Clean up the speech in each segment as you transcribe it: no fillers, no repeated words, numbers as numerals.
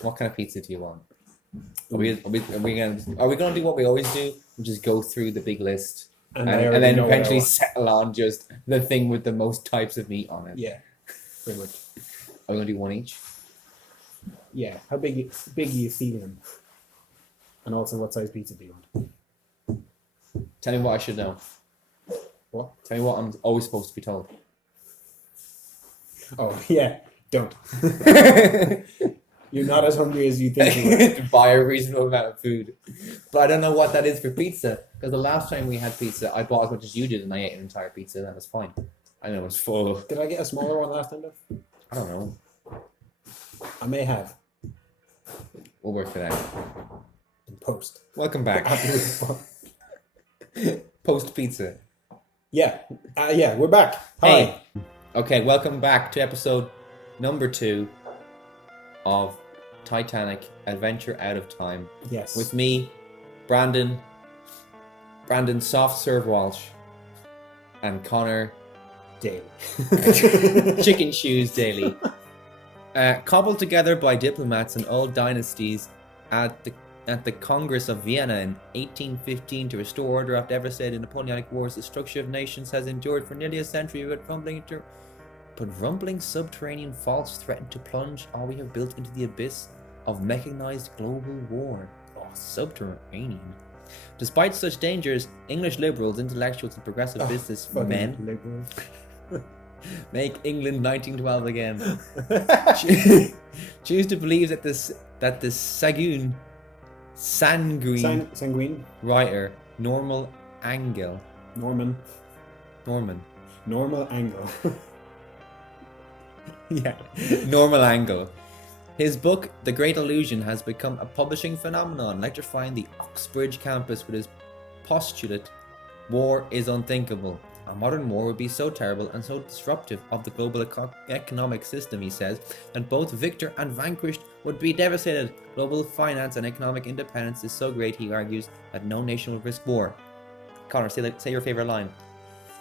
What kind of pizza do you want? Are we gonna do what we always do? Just go through the big list and then eventually settle on just the thing with the most types of meat on it. Yeah, pretty much. Are we gonna do one each? Yeah. How big are you feeling? And also, what size pizza do you want? Tell me what I should know. What? Tell me what I'm always supposed to be told. Oh yeah, don't. You're not as hungry as you think you are. To buy a reasonable amount of food. But I don't know what that is for pizza. Because the last time we had pizza, I bought as much as you did and I ate an entire pizza. That was fine. I know it was full. Did I get a smaller one last time though? I don't know. I may have. We'll work it out. In post. Welcome back. Post pizza. Yeah. Yeah, we're back. Hi. Hey. Okay, welcome back to episode number 2 of Titanic, Adventure Out of Time. Yes. With me, Brandon Soft Serve Walsh, and Conor Daily. Chicken Shoes Daily. Cobbled together by diplomats and old dynasties at the Congress of Vienna in 1815 to restore order after devastating Napoleonic wars, the structure of nations has endured for nearly a century, but rumbling subterranean faults threaten to plunge all we have built into the abyss of mechanized global war. Oh, subterranean. Despite such dangers, English liberals, intellectuals, and progressive businessmen make England 1912 again. Choose to believe that the sanguine writer Normal Angle. Yeah, Normal Angle. His book, The Great Illusion, has become a publishing phenomenon, electrifying the Oxbridge campus with his postulate, war is unthinkable. A modern war would be so terrible and so disruptive of the global economic system, he says, that both victor and vanquished would be devastated. Global finance and economic independence is so great, he argues, that no nation will risk war. Conor, say your favorite line.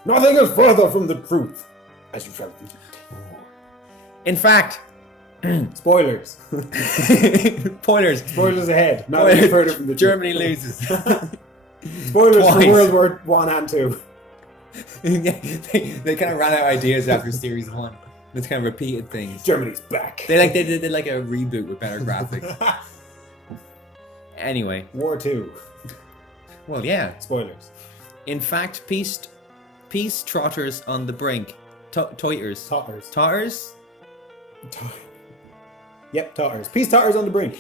Nothing is further from the truth, as you shall be. In fact, spoilers. Spoilers ahead. Nothing further from the truth. Germany loses. Spoilers for World War 1 and 2. Yeah, they kind of ran out of ideas after series 1. It's kind of repeated things. Germany's back. They did like a reboot with better graphics. Anyway. War 2. Well, yeah. Spoilers. In fact, peace trotters on the brink. Totters. Yep, totters. Peace totters on the brink.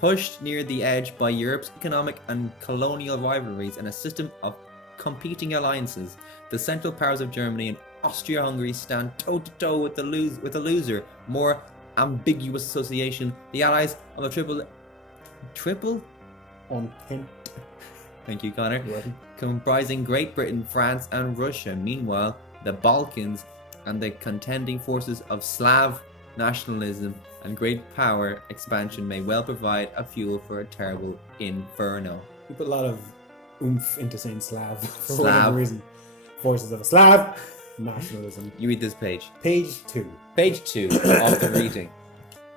Pushed near the edge by Europe's economic and colonial rivalries and a system of competing alliances, the Central Powers of Germany and Austria-Hungary stand toe-to-toe with the loser, more ambiguous association, the allies of a triple entente. Thank you, Conor. Comprising Great Britain, France, and Russia. Meanwhile, the Balkans and the contending forces of Slav nationalism and great power expansion may well provide a fuel for a terrible inferno. You put a lot of oomph into saying Slav for whatever reason. Forces of Slav nationalism. You read this page. Page 2 of the reading.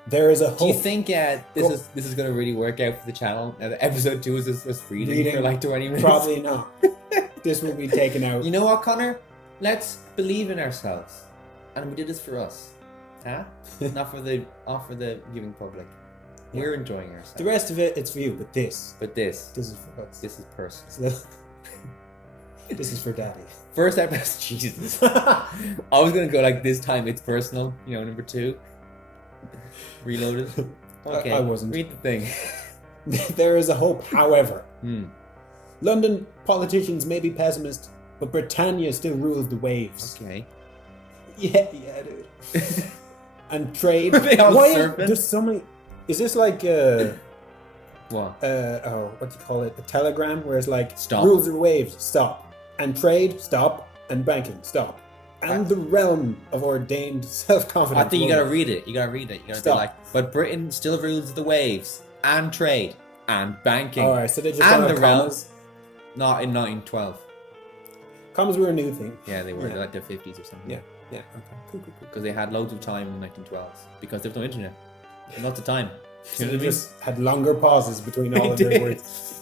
There is a hope. Do you think this is going to really work out for the channel? Now, the episode 2 is just reading for like 20 minutes? Probably not. This will be taken out. You know what, Conor? Let's believe in ourselves. And we did this for us. Huh? Not for the viewing public. Yeah. We're enjoying ourselves. The rest of it, it's for you, but this is for us. This is personal. This is for Daddy. First episode, Jesus. I was gonna go like this time. It's personal. You know, number 2. Reloaded. Okay. I wasn't. Read the thing. There is a hope, however. London politicians may be pessimist, but Britannia still rules the waves. Okay. Yeah, dude. And trade. There's so many. Is this like what? What do you call it? A telegram where it's like stop. Rules of the waves, stop. And trade, stop. And banking, stop. And the realm of ordained self-confidence. I think you gotta read it. You gotta be like, but Britain still rules the waves and trade and banking. Alright, so they just and the realm. commas. Not in 1912. Commas were a new thing. Yeah, they were like the 50s or something. Yeah. Yeah. Okay. Cool. Because they had loads of time in the 1912s. Because there was no internet. Lots of time. So You know they what I mean? just had longer pauses between all of They their did. words.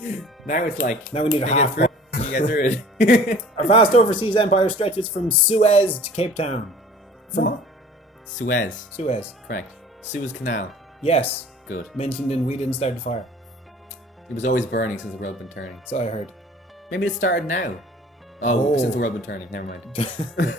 Now it's like, Now we need a you half get through, you get through it. Our vast overseas empire stretches from Suez to Cape Town. From Suez. Suez. Correct. Suez Canal. Yes. Good. Mentioned in We Didn't Start the Fire. It was always burning since the world been turning. So I heard. Maybe it started now. Oh, since the world been turning. Never mind.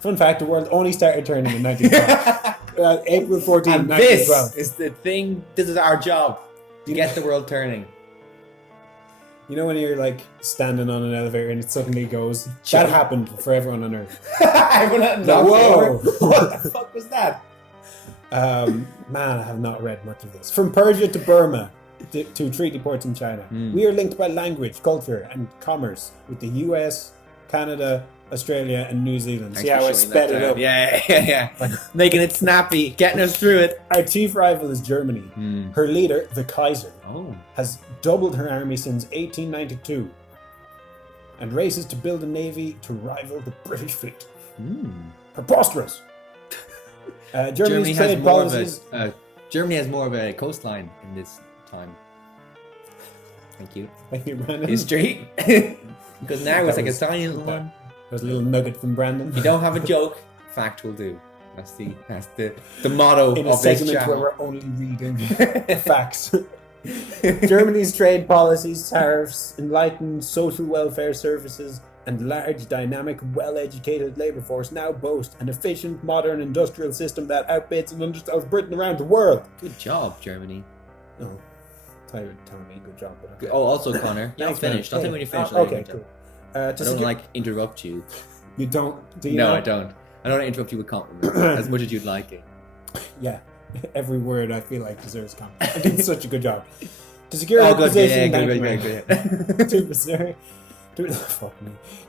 Fun fact, the world only started turning in 1912. April 14, And 1912. this is the thing. This is our job. To get the world turning. You know when you're like standing on an elevator and it suddenly goes? Sure. That happened for everyone on Earth. Everyone had Whoa! What the fuck was that? Man, I have not read much of this. From Persia to Burma to treaty ports in China. We are linked by language, culture, and commerce with the US, Canada, Australia, and New Zealand. See how I sped it up? Yeah. Making it snappy, getting us through it. Our chief rival is Germany. Her leader, the Kaiser, has doubled her army since 1892 and races to build a navy to rival the British fleet. Preposterous. Germany's trade policies. Germany has more of a coastline in this time. Thank you. Thank you, Brandon. History. Because now it's like a tiny little one. That was a little nugget from Brandon. If you don't have a joke, fact will do. That's the motto in a of this segment channel. where we're only reading facts. Germany's trade policies, tariffs, enlightened social welfare services, and large, dynamic, well-educated labour force now boast an efficient, modern industrial system that outbids and undersells Britain around the world. Good job, Germany. Oh, telling me good job. But okay. Oh, also Connor, you're not Thanks, man. finished. I'll tell you when you're finished. Okay, cool. I don't interrupt you. You don't? Do you No, not? I don't. I don't want to interrupt you with compliments as much as you'd like it. Yeah, every word I feel like deserves compliment. I did such a good job. To secure Oh, her good. position, Good.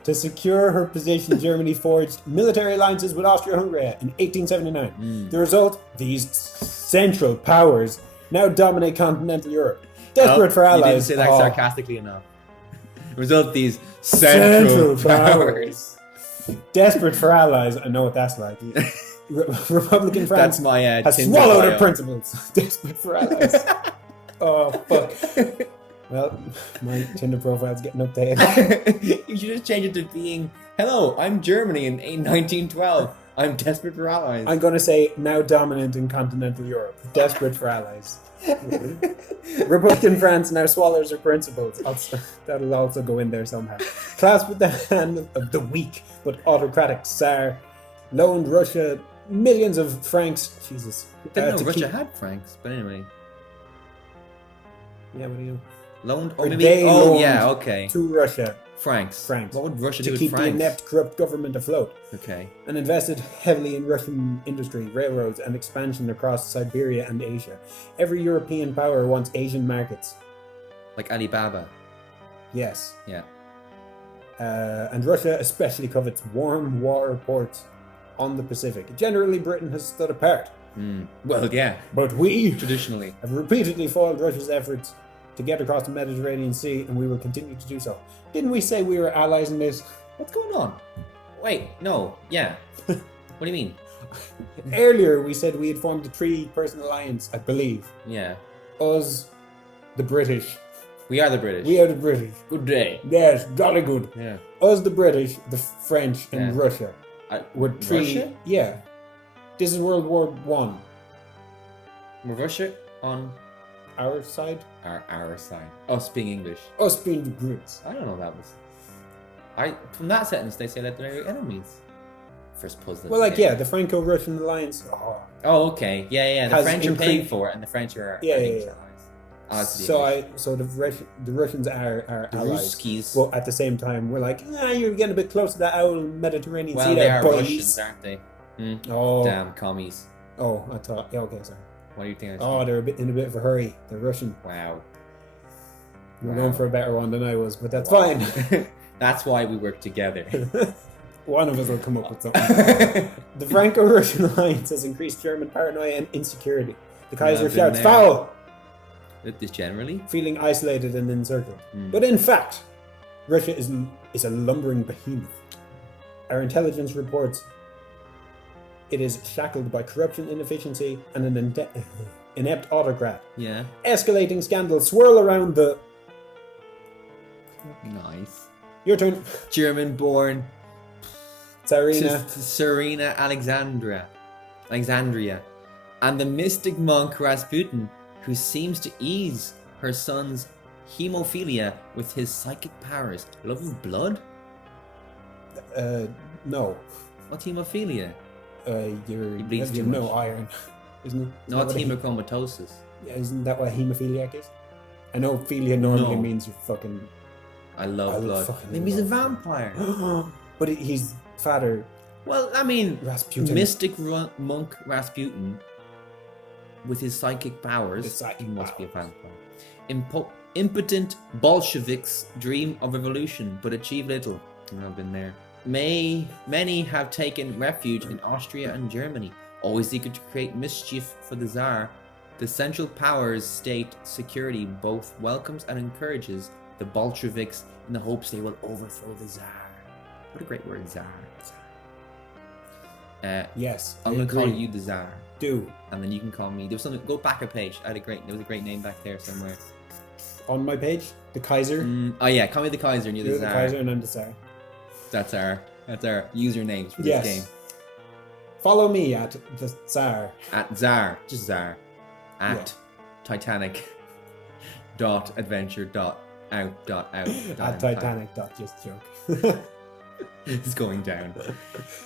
To secure her position, Germany forged military alliances with Austria-Hungary in 1879. The result: these central powers now dominate continental Europe. Desperate for allies. You didn't say that sarcastically enough. Result: these central powers. Desperate for allies. I know what that's like. Republican France That's my has Tinder swallowed bio. her principles. Desperate for allies. Oh, fuck. Well, my Tinder profile's getting updated. You should just change it to being, hello, I'm Germany in 1912. I'm desperate for allies. I'm going to say now dominant in continental Europe. Desperate for allies. Republican France now swallows her principles. That'll also go in there somehow. Clasped with the hand of the weak but autocratic Tsar, loaned Russia millions of francs. Jesus. Didn't know Russia had francs, but anyway. Yeah, what do you Loaned? Or Or maybe, they oh, loaned yeah, okay. to Russia Francs. Francs. What would Russia do to with keep the francs? inept, corrupt government afloat, Okay. and invested heavily in Russian industry, railroads, and expansion across Siberia and Asia. Every European power wants Asian markets. Like Alibaba. Yes. Yeah. And Russia especially covets warm water ports on the Pacific. Generally, Britain has stood apart. Well, yeah. But we Traditionally. have repeatedly foiled Russia's efforts to get across the Mediterranean Sea, and we will continue to do so. Didn't we say we were allies in this? What's going on? Wait, no. Yeah. What do you mean? Earlier, we said we had formed a three-person alliance, I believe. Yeah. Us, the British. We are the British. We are the British. Good day. Yes, jolly good. Yeah. Us, the British, the French, and Yeah. Russia. Were three. Russia? Yeah. This is World War One. We're Russia on Our side. our side. Us being English. Us being the Brits. I don't know that was. From that sentence they say that they're enemies. First puzzle. Well, like, yeah, the Franco-Russian alliance. Oh, okay. Yeah. The Has French are paying increased- for it, and the French are Yeah, English yeah. allies. Oh, it's the English. So the Russians are The allies. Ruskies. But at the same time, we're like, you're getting a bit close to that old Mediterranean Well, Sea they there, are boys. Russians, aren't they? Oh, Damn commies. Oh, I thought. Yeah, okay, sorry. What do you think? Oh, they're in a bit of a hurry. They're Russian. Wow. You were going for a better one than I was, but that's fine. That's why we work together. One of us will come up with something. The Franco-Russian alliance has increased German paranoia and insecurity. The Kaiser been shouts, there. "Foul!" This generally? feeling isolated and encircled. But in fact, Russia is a lumbering behemoth. Our intelligence reports it is shackled by corruption, inefficiency, and an inept autocrat. Yeah. Escalating scandals swirl around the... Nice. Your turn. German-born Tsarina. Serena Alexandria, and the mystic monk Rasputin, who seems to ease her son's hemophilia with his psychic powers. Love of blood? No. What's hemophilia? He bleeds too no much. iron, isn't it? No, it's hemochromatosis. Isn't that what hemophiliac is? I know philia normally No. means you fucking... I love blood. fucking Maybe he's a love vampire. But he's fatter Well, I mean, Rasputin. mystic monk Rasputin, with his psychic powers, The psychic he must be a powers. vampire. Impotent Bolsheviks dream of revolution, but achieve little. I've been there. Many have taken refuge in Austria and Germany, always eager to create mischief for the Tsar. The Central Powers state security both welcomes and encourages the Bolsheviks in the hopes they will overthrow the Tsar. What a great word, Tsar. Yes. I'm I gonna call agree. you the Tsar, Do. and then you can call me. There was something. Go back a page. There was a great name back there somewhere. On my page, the Kaiser. Oh yeah, call me the Kaiser, and you're You're the the Tsar. Kaiser and I'm the Tsar. That's our usernames for this Yes. game. Follow me at the Tsar. At Tsar, just Tsar. At Yeah. Titanic. Dot adventure. Dot out. Dot out. At Titanic. Just joke. It's going down.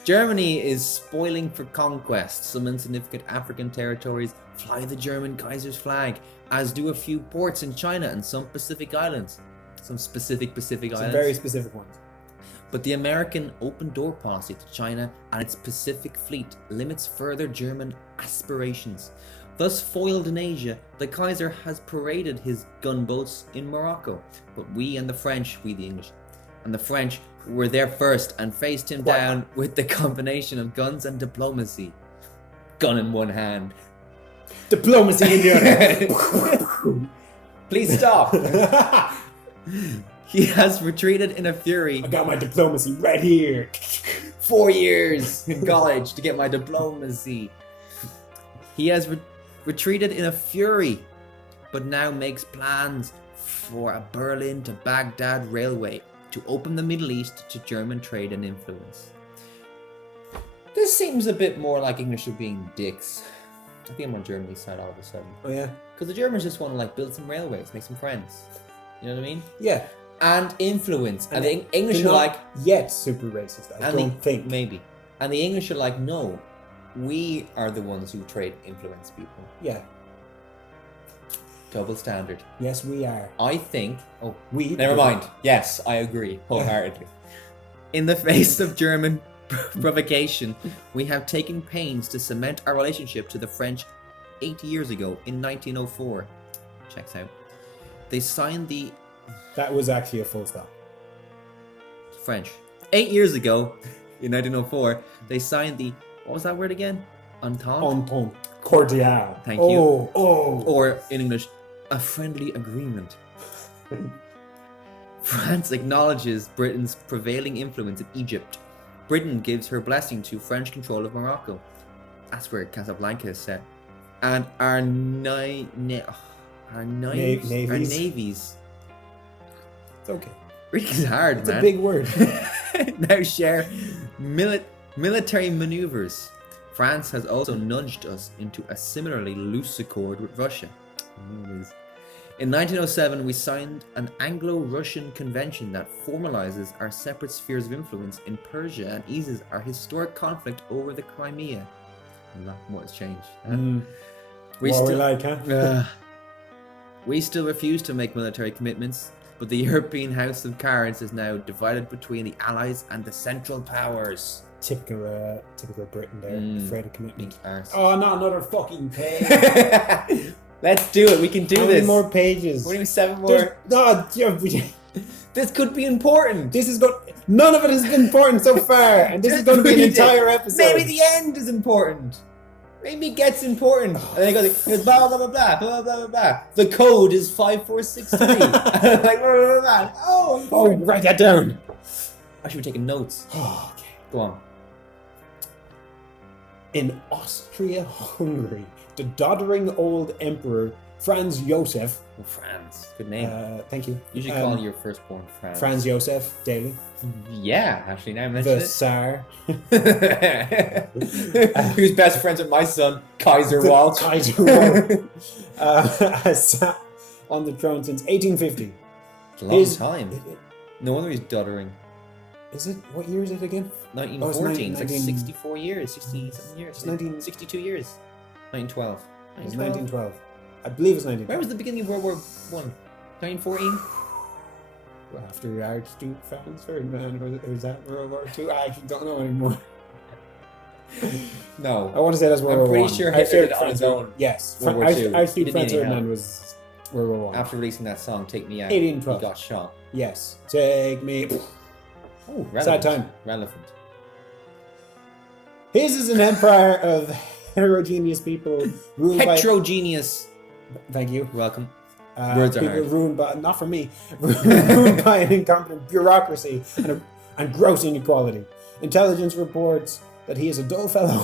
Germany is spoiling for conquest. Some insignificant African territories fly the German Kaiser's flag, as do a few ports in China and some Pacific islands. Some specific Pacific Some islands. very specific ones. But the American open door policy to China and its Pacific fleet limits further German aspirations. Thus foiled in Asia, the Kaiser has paraded his gunboats in Morocco. But we and the French, we the English, and the French were there first and faced him What? down with the combination of guns and diplomacy. Gun in one hand. Diplomacy in the other. Please stop. He has retreated in a fury. I got my diplomacy right here. 4 years in college to get my diplomacy. He has retreated in a fury, but now makes plans for a Berlin to Baghdad railway to open the Middle East to German trade and influence. This seems a bit more like English are being dicks. I think I'm on Germany's side all of a sudden. Oh yeah. Because the Germans just want to build some railways, make some friends. You know what I mean? Yeah. And influence. And And the English They're are not yet super racist. I and don't think. maybe. And the English are like, no, we are the ones who trade influence people. Yeah. Double standard. Yes, we are. I think. Oh, We. never mind. Yes, I agree wholeheartedly. In the face of German provocation, we have taken pains to cement our relationship to the French 8 years ago in 1904. Checks out. They signed the That was actually a full stop. French. 8 years ago, in 1904, they signed the, what was that word again? Entente? Entente. Cordial. Thank you. Oh. Or in English, a friendly agreement. France acknowledges Britain's prevailing influence in Egypt. Britain gives her blessing to French control of Morocco. That's where Casablanca is set. And our navies. It's okay. Really hard, It's man. a big word. Now share military maneuvers. France has also nudged us into a similarly loose accord with Russia. In 1907, we signed an Anglo-Russian convention that formalizes our separate spheres of influence in Persia and eases our historic conflict over the Crimea. A lot more has changed. Huh? We like, huh? We still refuse to make military commitments, but the European House of Cards is now divided between the Allies and the Central Powers. Typical Britain there. Afraid of commitment. Big arse. Oh, not another fucking page. Let's do it. We can do How this. many more pages? What do you mean 7 more? This This could be important. is good. None of it has been important so far, and this is going to be an Read it. entire episode. Maybe the end is important. Maybe it gets important. And then it goes blah, blah, blah, blah, blah, blah, blah, blah. The code is 5463. Like, blah, blah, blah, blah. Oh, Oh, write that down. I should be taking notes. Oh, okay. Go on. In Austria-Hungary, the doddering old emperor Franz Josef. Oh, Franz. Good name. Thank you. You should call your firstborn Franz. Franz Josef Daly. Yeah, actually, now I mentioned The Tsar. it. Who's best friends with my son, Kaiser Walt. Kaiser Walt. Has sat on the throne since 1850. It's a long time. No wonder he's doddering. Is it? What year is it again? 1914. Oh, it's like 64 years, 67 years. It's 62 years. 1912. It's 1912. I believe it's 1912. Where was the beginning of World War One? 1914? After the Archduke France Ferdinand, or was that World War II? I actually don't know anymore. No. I want to say that's World War I'm One. pretty sure Hitler did it on his own. Yes. World War II. Archduke France Ferdinand was World War One. After releasing that song, Take Me Out, 1812. he got shot. Yes. Take me. Oh, relevant. Sad time. Relevant. His is an empire of heterogeneous people ruled Heterogeneous. Thank you. Welcome. Words are people hard. ruled by, not for me, ruled by an incompetent bureaucracy and gross inequality. Intelligence reports that he is a dull fellow.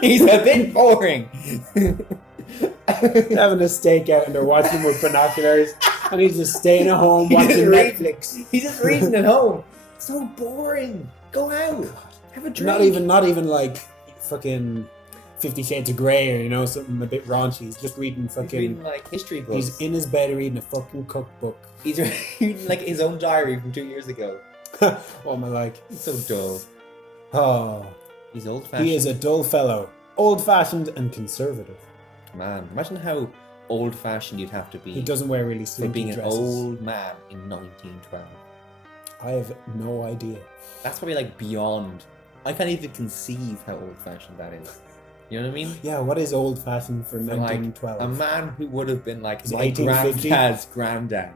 He's a bit boring. Having a stakeout and they're watching with binoculars, and he's just staying at home watching Netflix. He's just reading at home. So boring. Go out. Have a drink. Not even like fucking 50 Shades of Grey or something a bit raunchy. He's just reading fucking. He's reading like history books. He's in his bed reading a fucking cookbook. He's reading like his own diary from 2 years ago. What am I like? He's so dull. Oh, He's old-fashioned. he is a dull fellow, old-fashioned and conservative. Man, imagine how old-fashioned you'd have to be He doesn't wear really for slinky being dresses. an old man in 1912. I have no idea. That's probably like beyond. I can't even conceive how old-fashioned that is. You know what I mean? Yeah, what is old-fashioned for 1912? A man who would have been like Is it my 1850? granddad's granddad.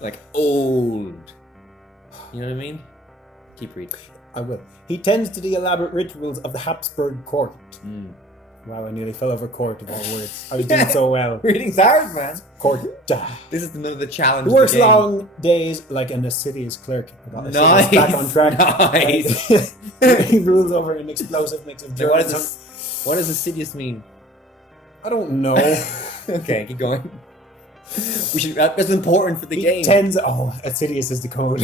Like old. You know what I mean? Keep reading. I will. He tends to the elaborate rituals of the Habsburg court. Mm. Wow, I nearly fell over court of all words. I was doing so well. Reading's hard, man. Court. This is another challenge. He works of the game. long days like an assiduous clerk. Nice. Back on track. Nice. He rules over an explosive mix of So German. what does assiduous mean? I don't know. Okay, keep going. We should. That's important for the He game. tends. Oh, assiduous is the code.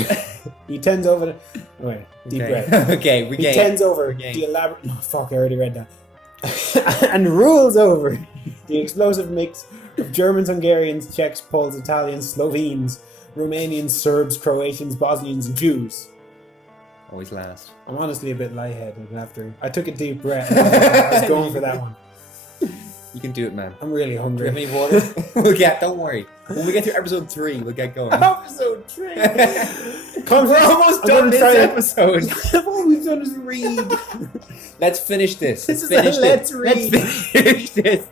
He tends over. Wait, deep breath. Okay, we He game. tends over game. the elaborate. Oh, fuck! I already read that. And rules over the explosive mix of Germans, Hungarians, Czechs, Poles, Italians, Slovenes, Romanians, Serbs, Croatians, Bosnians, and Jews. Always last. I'm honestly a bit lightheaded after I took a deep breath. I was going for that one. You can do it, man. I'm really Do you hungry. have any water? Don't worry. When we get through episode 3, we'll get going. Episode 3. We're almost done this episode. All we've done is read. Let's finish this. This is finish a let's read. Let's finish this.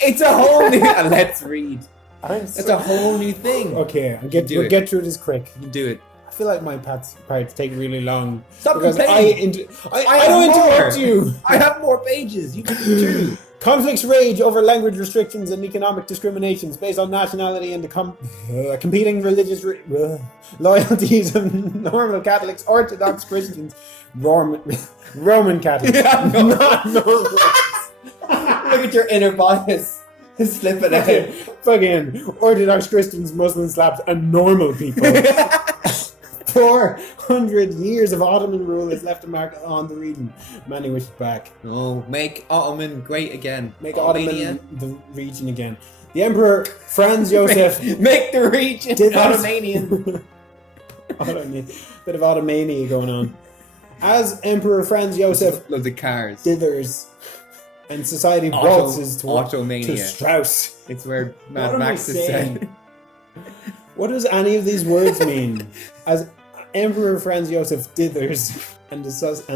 It's a whole new. Let's read. That's a whole new thing. Okay, do we'll it. get through this quick. You can do it. I feel like my parts take really long. Stop because complaining. I don't interrupt you. I have more pages. You can do too. Conflicts rage over language restrictions and economic discriminations based on nationality and the competing religious loyalties of normal Catholics, Orthodox Christians, Roman Catholics, not normal. Look at your inner bias. Slipping out. Fucking Orthodox Christians, Muslim Slavs, and normal people. 400 years of Ottoman rule has left a mark on the region. Many wish it back. Oh, make Ottoman great again. Make Albania. Ottoman the region again. The Emperor Franz Josef. Make the region Did that- Ottomanian. Bit of Ottomania going on. As Emperor Franz Josef Loads of cars. dithers and society waltzes to Automania. Strauss. It's where What Mad am I Max is saying? said. What does any of these words mean? As Emperor Franz Josef dithers and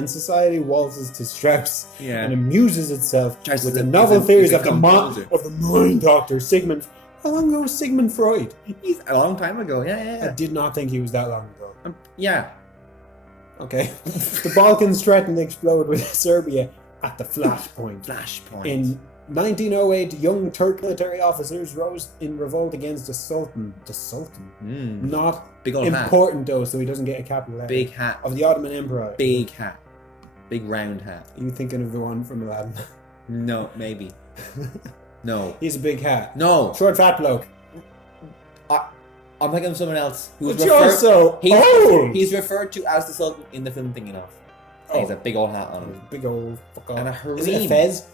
society waltzes to Strauss Yeah. and amuses itself Strauss with is the a- novel is a- theories is a of the composer. mind doctor Sigmund. How long ago was Sigmund Freud? He's a long time ago. Yeah. I did not think he was that long ago. Yeah. Okay. The Balkans threaten to explode with Serbia at the flashpoint. Flashpoint. In 1908, young Turk military officers rose in revolt against the Sultan. The Sultan? Not Big old important though, so he doesn't get a capital letter. Big hat. Of the Ottoman Emperor. Big hat. Big round hat. Are you thinking of the one from Aladdin? No, maybe. No. He's a big hat. No. Short fat bloke. I'm thinking of someone else who was But you're so old. He's referred to as the Sultan in the film thinking of. Oh. He's a big old hat on him. Big old fuck off. And a harem. Is it a fez?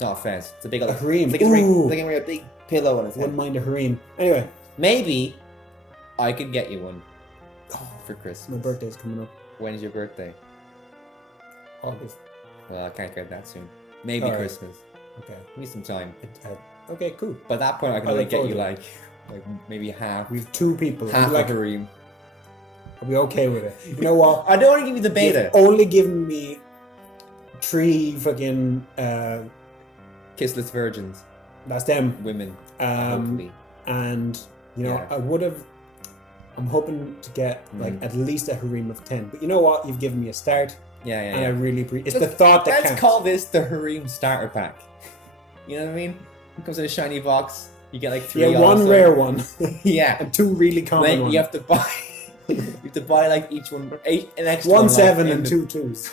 Not a fez. It's a big old... A harem. It's like Ooh. he's wearing a big pillow on his head. Wouldn't mind a harem. Anyway. Maybe I could get you one for Christmas. My birthday's coming up. When's your birthday? August. Well, I can't get that soon. Maybe All right. Christmas. Okay. Give me some time. Okay, cool. By that point, I can I only look get you forward like maybe half. We've 2 people. Half like a harem. I'll be okay with it. You know what? I don't want to give you the beta. You've only given me 3 fucking Kissless virgins. that's them. Women. And you know, Yeah. I'm hoping to get like at least a harem of 10. But you know what? You've given me a start. Yeah, And I really appreciate it's Just- the thought that Let's counts. call this the harem starter pack. You know what I mean? It comes in a shiny box. You get like 3. Yeah, one also. rare one Yeah. and 2 really common Then ones. you have to buy. You have to buy like each one an extra 1 one, 7 like, and in 2 2s.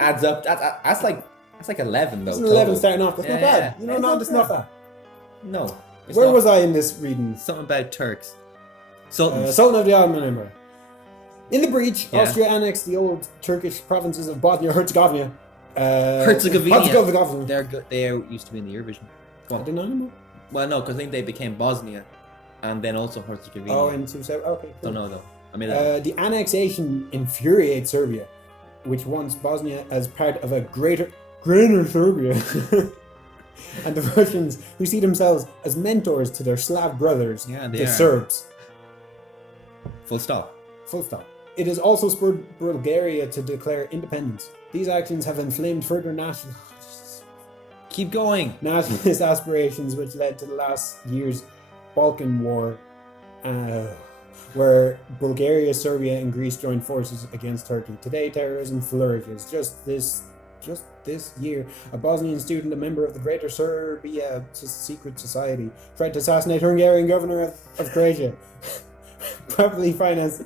adds up. That's like 11 though. It's an 11 total. starting off. That's not Yeah, bad. You know, it's no, not that's not bad. bad. No. it's Where not. was I in this reading? Something about Turks. Sultans. Sultan of the Ottoman Empire. In the breach, Yeah. Austria annexed the old Turkish provinces of Bosnia-Herzegovina. Herzegovina. Herzegovina. They're good. They used to be in the Eurovision. Go I on. didn't know. Well, no, because I think they became Bosnia, and then also Herzegovina. Oh, in 2 okay. Cool. Don't know though. I mean, The annexation infuriates Serbia, which wants Bosnia as part of a greater Serbia. And the Russians, who see themselves as mentors to their Slav brothers, Yeah, they the are. Serbs. full stop. Full stop. It has also spurred Bulgaria to declare independence. These actions have inflamed further Keep going. nationalist aspirations, which led to the last year's Balkan War, where Bulgaria, Serbia, and Greece joined forces against Turkey. Today, terrorism flourishes. Just this year, a Bosnian student, a member of the Greater Serbia Secret Society, tried to assassinate Hungarian governor of Croatia. Properly financed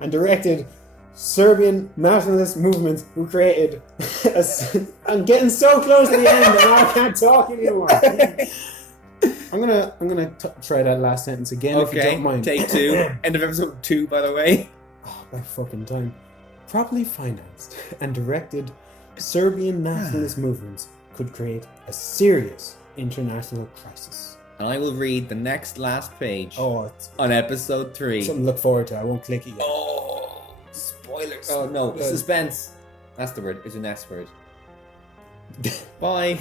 and directed Serbian nationalist movement who created I'm getting so close to the end and I can't talk anymore. I'm gonna try that last sentence again if you Okay, don't mind. take 2. End of episode 2, by the way. Oh, my fucking time. Properly financed and directed Serbian nationalist movements could create a serious international crisis. And I will read the next last page Oh, it's on episode 3. something to look forward to. I won't click it yet. Oh, spoilers. Oh no, suspense. That's the word. It's the next word. Bye.